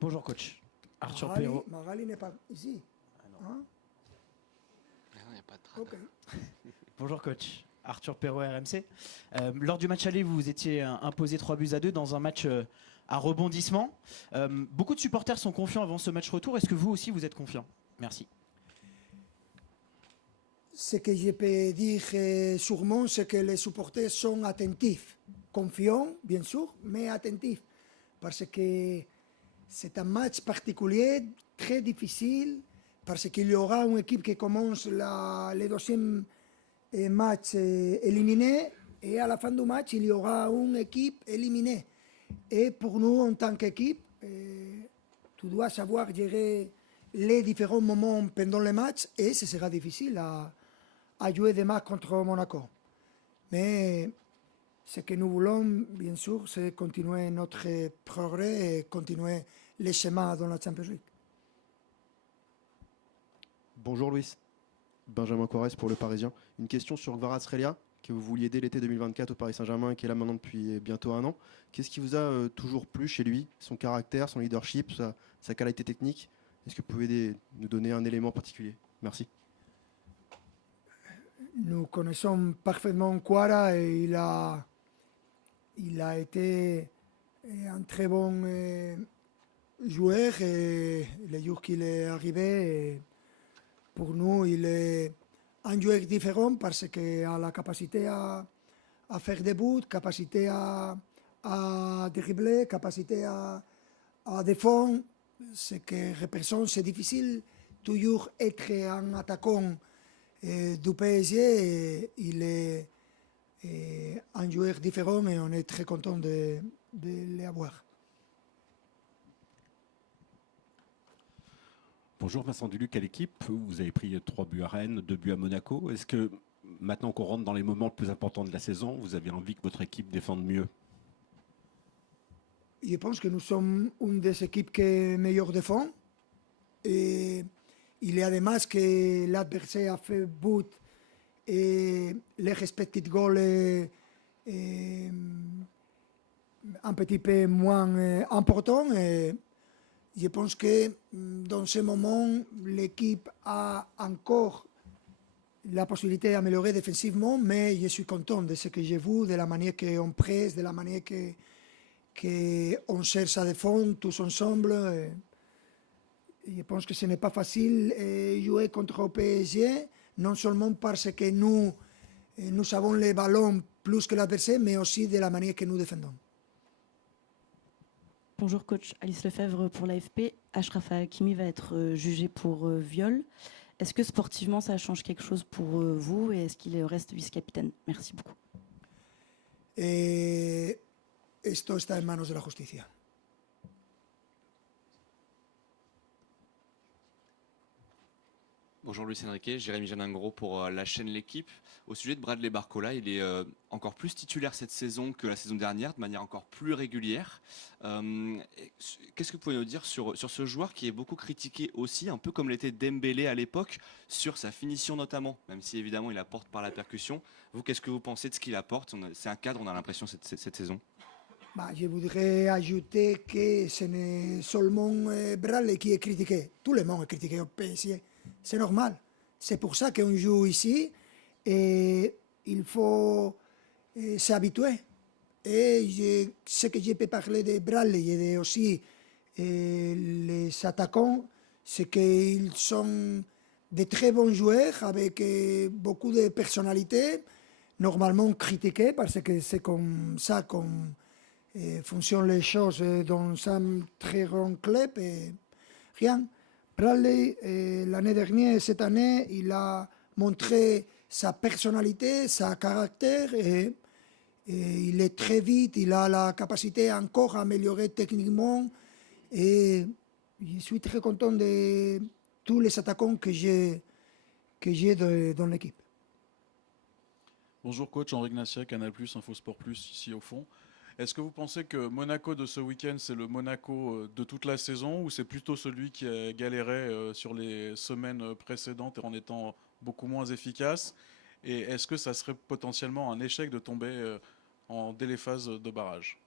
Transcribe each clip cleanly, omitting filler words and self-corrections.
Bonjour coach. Arthur Perrault. Magali n'est pas ici. Hein? Il n'y a pas de trad. Ok. Bonjour coach. Arthur Perrault, RMC. Lors du match aller, vous vous étiez imposé 3-2 dans un match à rebondissement. Beaucoup de supporters sont confiants avant ce match retour. Est-ce que vous aussi vous êtes confiant? Merci. Ce que je peux dire sûrement, c'est que les supporters sont attentifs. Confiants, bien sûr, mais attentifs. Parce que c'est un match particulier, très difficile, parce qu'il y aura une équipe qui commence le deuxième match éliminé, et à la fin du match, il y aura une équipe éliminée. Et pour nous, en tant qu'équipe, tu dois savoir gérer les différents moments pendant le match, et ce sera difficile à jouer demain contre Monaco. Mais ce que nous voulons, bien sûr, c'est continuer notre progrès et continuer les chemins dans la Champions League. Bonjour Luis, Benjamin Corrès pour Le Parisien. Une question sur Kvaratskhelia, que vous vouliez dès l'été 2024 au Paris Saint-Germain et qui est là maintenant depuis bientôt un an. Qu'est-ce qui vous a toujours plu chez lui? Son caractère, son leadership, sa qualité technique? Est-ce que vous pouvez nous donner un élément particulier? Merci. Nous connaissons parfaitement Quara et il a été un très bon joueur et le jour qu'il est arrivé, pour nous, il est un joueur différent parce qu'il a la capacité à faire des buts, capacité à dribbler, capacité à défendre. Ce que représente, c'est difficile toujours être un attaquant du PSG. Il est un joueur différent et on est très content de l'avoir. Bonjour Vincent Duluc à l'équipe. Vous avez pris 3 buts à Rennes, 2 buts à Monaco. Est-ce que maintenant qu'on rentre dans les moments les plus importants de la saison, vous avez envie que votre équipe défende mieux? Je pense que nous sommes une des équipes qui meilleure défend. Et il est además que l'adversaire a fait but et les respected goals est un petit peu moins important. Et je pense que dans ce moment, l'équipe a encore la possibilité d'améliorer défensivement, mais je suis content de ce que j'ai vu, de la manière qu'on presse, de la manière qu'on cherche à défendre tous ensemble. Je pense que ce n'est pas facile de jouer contre le PSG, non seulement parce que nous avons les ballons plus que l'adversaire, mais aussi de la manière que nous défendons. Bonjour coach, Alice Lefebvre pour l'AFP. Achraf Hakimi va être jugé pour viol. Est-ce que sportivement ça change quelque chose pour vous et est-ce qu'il reste vice-capitaine? Merci beaucoup. Esto está en manos de la justicia. Bonjour Luis Enrique, Jérémy Janingro pour la chaîne L'équipe. Au sujet de Bradley Barcola, il est encore plus titulaire cette saison que la saison dernière, de manière encore plus régulière. Qu'est-ce que vous pouvez nous dire sur ce joueur qui est beaucoup critiqué aussi, un peu comme l'était Dembélé à l'époque, sur sa finition notamment, même si évidemment il apporte par la percussion. Vous, qu'est-ce que vous pensez de ce qu'il apporte? C'est un cadre, on a l'impression, cette saison. Je voudrais ajouter que ce n'est seulement Bradley qui est critiqué. Tout le monde est critiqué au PSG. C'est normal. C'est pour ça qu'on joue ici et il faut s'habituer. Et ce que je peux parler de Bradley et aussi les attaquants, c'est qu'ils sont de très bons joueurs avec beaucoup de personnalité, normalement critiqués parce que c'est comme ça qu'on fonctionnent les choses dans un très grand club. Et rien. Bradley, l'année dernière, cette année, il a montré sa personnalité, sa caractère et il est très vite, il a la capacité encore à améliorer techniquement et je suis très content de tous les attaquants que j'ai dans l'équipe. Bonjour coach, Henri Ignacia, Canal+, Infosport+, ici au fond. Est-ce que vous pensez que Monaco de ce week-end, c'est le Monaco de toute la saison ou c'est plutôt celui qui a galéré sur les semaines précédentes en étant beaucoup moins efficace? Et est-ce que ça serait potentiellement un échec de tomber dès les phases de barrage?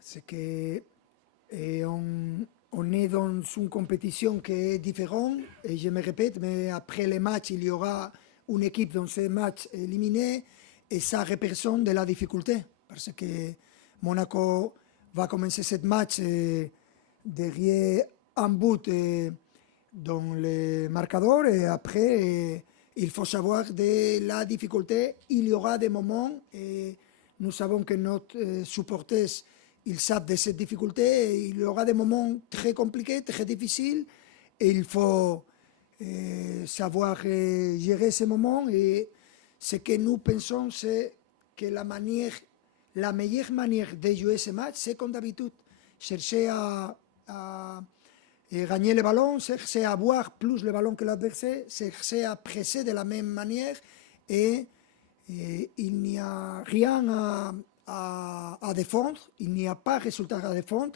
C'est que Et on est dans une compétition qui est différente. Et je me répète, mais après les matchs, il y aura une équipe dans ces matchs éliminée. Et ça représente de la difficulté. Parce que Monaco va commencer ce match derrière un but dans le marqueur. Et après, il faut savoir de la difficulté. Il y aura des moments, et nous savons que nos supporters, ils savent de cette difficulté. Et il y aura des moments très compliqués, très difficiles. Et il faut savoir gérer ces moments. Et ce que nous pensons, c'est que la meilleure manière de jouer ce match, c'est comme d'habitude. Chercher à gagner le ballon, chercher à avoir plus le ballon que l'adversaire, chercher à presser de la même manière. Et il n'y a rien à défendre, il n'y a pas de résultat à défendre,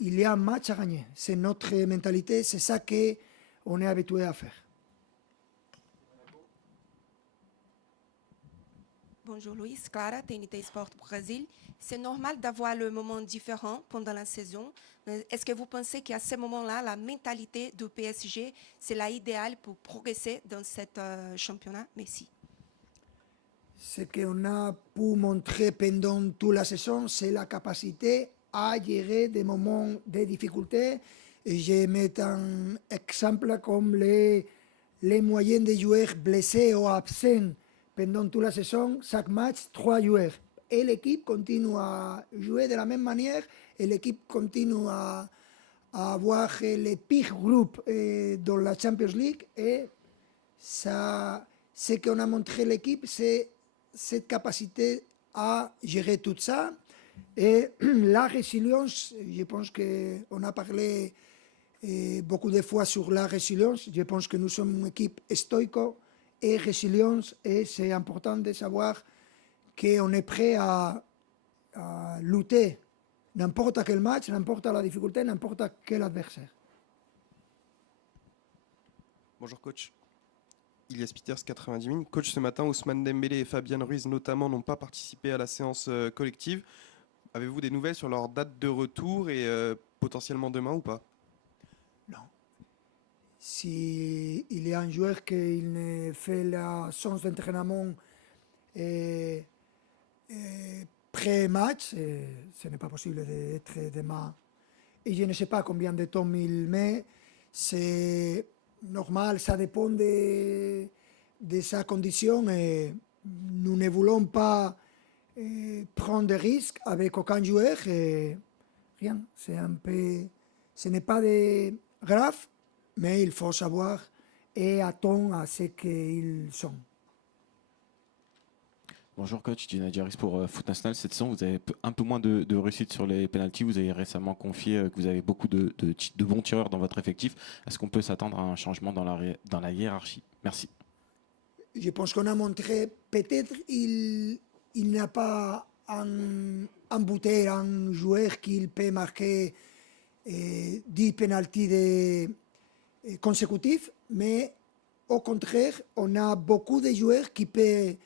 il y a un match à gagner. C'est notre mentalité, c'est ça qu'on est habitué à faire. Bonjour Luis, Clara, TNT Sport Brésil. C'est normal d'avoir le moment différent pendant la saison. Est-ce que vous pensez qu'à ce moment-là, la mentalité du PSG, c'est l'idéal pour progresser dans ce championnat? Merci. Ce qu'on a pu montrer pendant toute la saison, c'est la capacité à gérer des moments de difficulté. Et je mets un exemple comme les moyens de joueurs blessés ou absents pendant toute la saison. Chaque match, 3 joueurs. Et l'équipe continue à jouer de la même manière, et l'équipe continue à avoir les pires groupes dans la Champions League. Et ça, ce qu'on a montré l'équipe, c'est cette capacité à gérer tout ça. Et la résilience, je pense qu'on a parlé beaucoup de fois sur la résilience. Je pense que nous sommes une équipe stoïque et résilience, et c'est important de savoir qu'on est prêt à lutter n'importe quel match, n'importe la difficulté, n'importe quel adversaire. Bonjour coach. Ilias Peters, 90 000. Coach, ce matin, Ousmane Dembélé et Fabian Ruiz notamment n'ont pas participé à la séance collective. Avez-vous des nouvelles sur leur date de retour et potentiellement demain ou pas? Non. S'il y a un joueur qui ne fait la séance d'entraînement pré-match, ce n'est pas possible d'être demain. Et je ne sais pas combien de temps il met. C'est normal, ça dépend de sa condition. Et nous ne voulons pas prendre de risques avec aucun joueur. Et rien, c'est un peu, ce n'est pas grave, mais il faut savoir et attendre à ce qu'ils sont. Bonjour coach, Gina Diaris pour Foot National. Cette saison, vous avez un peu moins de réussite sur les pénaltys. Vous avez récemment confié que vous avez beaucoup de bons tireurs dans votre effectif. Est-ce qu'on peut s'attendre à un changement dans la hiérarchie? Merci. Je pense qu'on a montré, peut-être il n'a pas un buteur, un joueur qui peut marquer 10 pénaltys consécutifs, mais au contraire, on a beaucoup de joueurs qui peuvent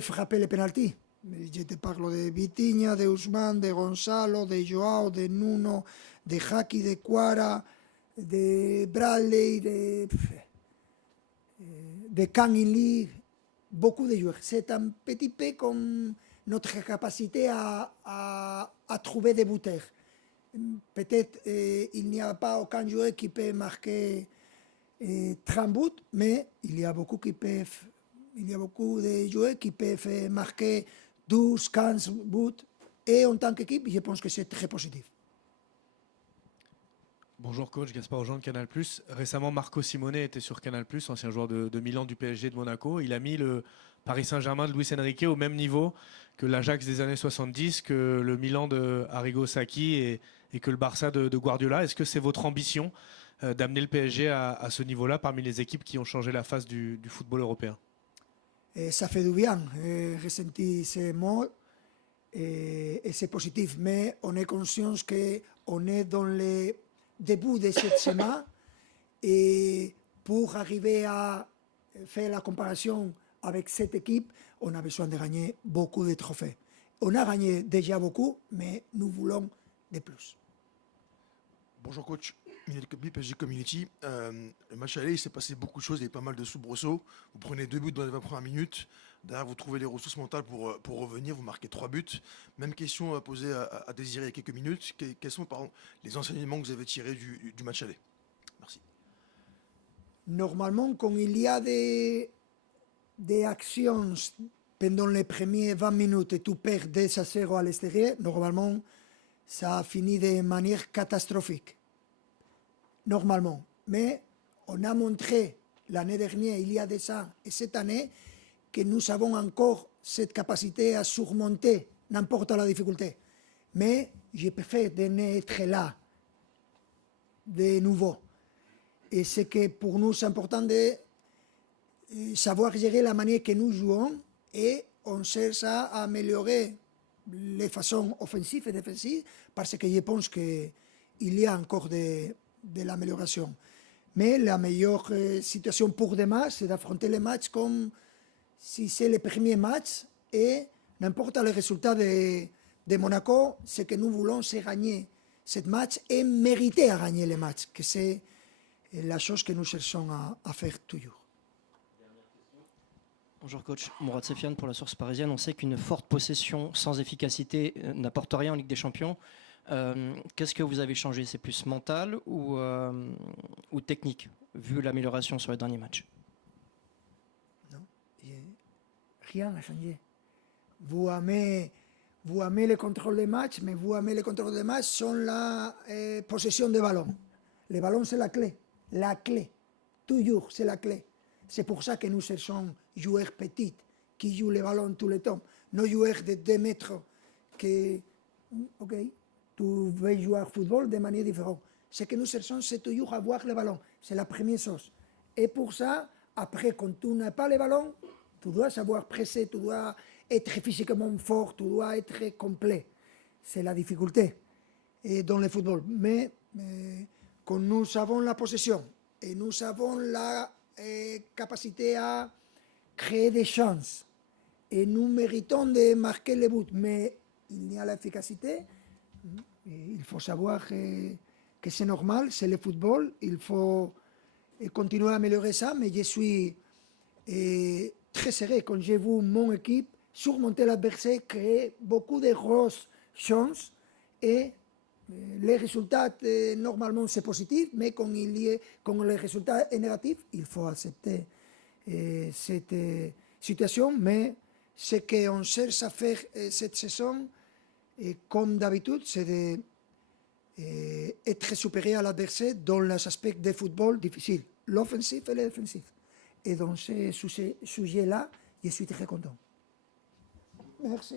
frapper les pénaltys. Je te parle de Vitinha, de Ousmane, de Gonzalo, de Joao, de Nuno, de Haki, de Cuara, de Bradley, de Kang In Lee, beaucoup de joueurs. C'est un petit peu comme notre capacité à trouver des buteurs. Peut-être il n'y a pas aucun joueur qui peut marquer 30 buts, mais il y a beaucoup de joueurs qui peuvent marquer 12, 15 buts. Et en tant qu'équipe, je pense que c'est très positif. Bonjour coach, Gaspard Ojean de Canal+. Récemment, Marco Simone était sur Canal+, ancien joueur de Milan, du PSG, de Monaco. Il a mis le Paris Saint-Germain de Luis Enrique au même niveau que l'Ajax des années 70, que le Milan de Arrigo Sacchi et que le Barça de Guardiola. Est-ce que c'est votre ambition d'amener le PSG à ce niveau-là parmi les équipes qui ont changé la face du football européen? Ça fait du bien ressentir ces mots et c'est positif, mais on est conscient qu'on est dans le début de cette semaine et pour arriver à faire la comparaison avec cette équipe, on a besoin de gagner beaucoup de trophées. On a gagné déjà beaucoup, mais nous voulons de plus. Bonjour coach, Minel Kobi, PSG Community. Le match aller, il s'est passé beaucoup de choses, il y a eu pas mal de soubresauts. Vous prenez 2 buts dans les 20 premières minutes. Derrière, vous trouvez les ressources mentales pour revenir, vous marquez 3 buts. Même question posée à Désiré il y a quelques minutes. Quels sont les enseignements que vous avez tirés du match aller? Merci. Normalement, quand il y a des actions pendant les premières 20 minutes et tu perds 2-0 à l'extérieur, normalement, ça a fini de manière catastrophique. Normalement. Mais on a montré l'année dernière, il y a 2 ans, et cette année, que nous avons encore cette capacité à surmonter n'importe la difficulté. Mais je préfère de n'être là de nouveau. Et c'est que pour nous, c'est important de savoir gérer la manière que nous jouons et on cherche à améliorer les façons offensives et défensives parce que je pense qu'il y a encore de l'amélioration. Mais la meilleure situation pour demain, c'est d'affronter les matchs comme si c'est le premier match et n'importe le résultat de Monaco, ce que nous voulons, c'est gagner ce match et mériter à gagner le match, que c'est la chose que nous cherchons à faire toujours. Bonjour coach, Mourad Sefiane pour la Source Parisienne. On sait qu'une forte possession sans efficacité n'apporte rien en Ligue des Champions. Qu'est-ce que vous avez changé? C'est plus mental ou technique, vu l'amélioration sur les derniers matchs? Non, rien n'a changé. Vous aimez le contrôle des matchs, mais vous aimez le contrôle des matchs sans la possession de ballon. Le ballon, c'est la clé. La clé. Toujours, c'est la clé. C'est pour ça que nous cherchons joueurs petits qui jouent le ballon tout le temps. Nos joueurs de 2 mètres qui, ok, tu veux jouer au football de manière différente. Ce que nous cherchons, c'est toujours avoir le ballon. C'est la première chose. Et pour ça, après, quand tu n'as pas le ballon, tu dois savoir presser, tu dois être physiquement fort, tu dois être complet. C'est la difficulté dans le football. Mais quand nous avons la possession et nous avons la capacité à créer des chances et nous méritons de marquer les buts, mais il y a l'efficacité, il faut savoir que c'est normal, c'est le football, il faut continuer à améliorer ça, mais je suis très serré quand j'ai vu mon équipe surmonter l'adversaire, créer beaucoup de grosses chances et les résultats, normalement, c'est positif, mais quand le résultat est négatif, il faut accepter cette situation. Mais ce qu'on cherche à faire cette saison, comme d'habitude, c'est d'être supérieur à l'adversaire dans les aspects de football difficiles, l'offensif et le défensif. Et dans ce sujet-là, je suis très content. Merci.